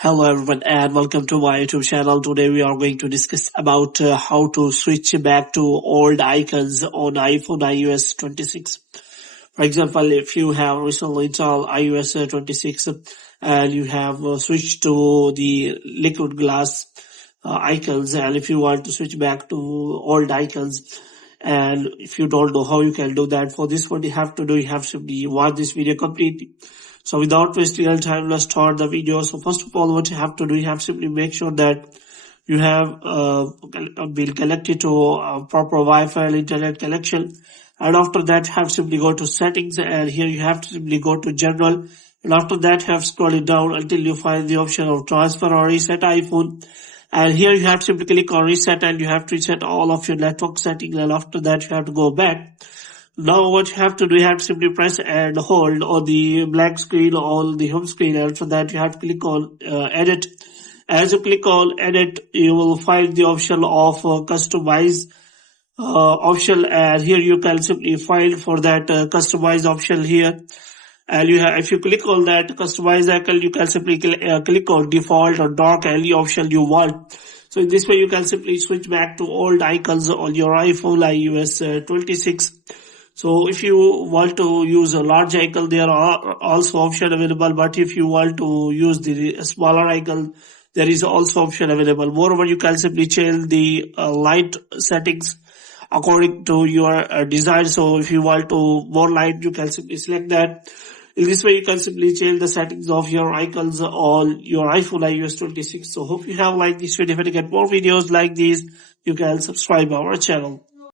Hello everyone and welcome to my YouTube channel. Today we are going to discuss about how to switch back to old icons on iPhone iOS 26. For example, if you have recently installed iOS 26 and you have switched to the liquid glass icons, and if you want to switch back to old icons, and if you don't know how you can do that, for this what you have to do, you have to watch this video completely. So without wasting any time, let's start the video. So first of all, what you have to do, you have to simply make sure that you have been connected to a proper Wi-Fi and internet connection. And after that, you have to simply go to settings, and here you have to simply go to general. And after that, you have to scroll it down until you find the option of transfer or reset iPhone. And here you have to simply click on reset, and you have to reset all of your network settings. And after that, you have to go back. Now what you have to do, you have to simply press and hold on the blank screen or the home screen, and after that you have to click on edit. As you click on edit, you will find the option of customize option, and here you can simply find for that customize option here. And if you click on that customize icon, you can simply click on default or dark, any option you want. So in this way you can simply switch back to old icons on your iPhone iOS 26. So if you want to use a large icon, there are also option available, but if you want to use the smaller icon, there is also option available. Moreover, you can simply change the light settings according to your design. So if you want to more light, you can simply select that. In this way, you can simply change the settings of your icons on your iPhone iOS 26. So hope you have liked this video. If you get more videos like these, you can subscribe our channel.